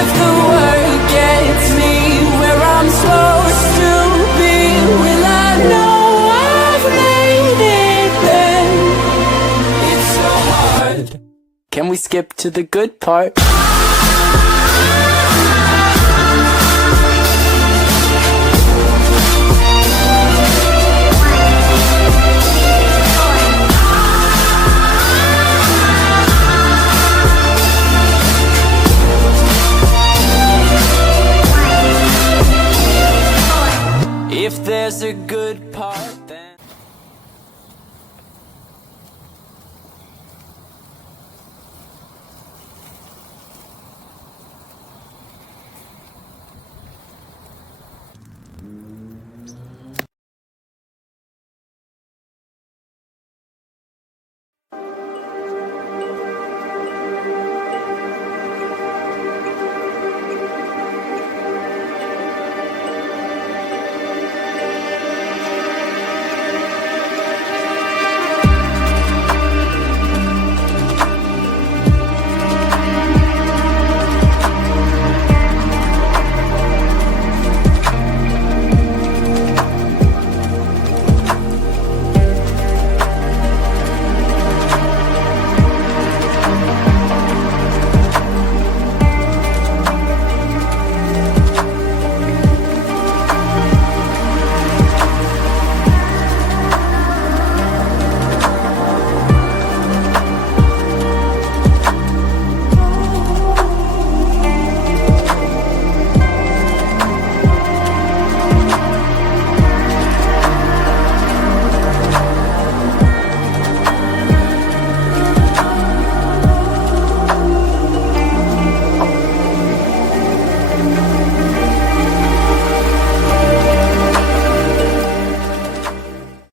if the word gets me where I'm supposed to be, will I know I've made it then? It's so hard. Can we skip to the good part? If there's a good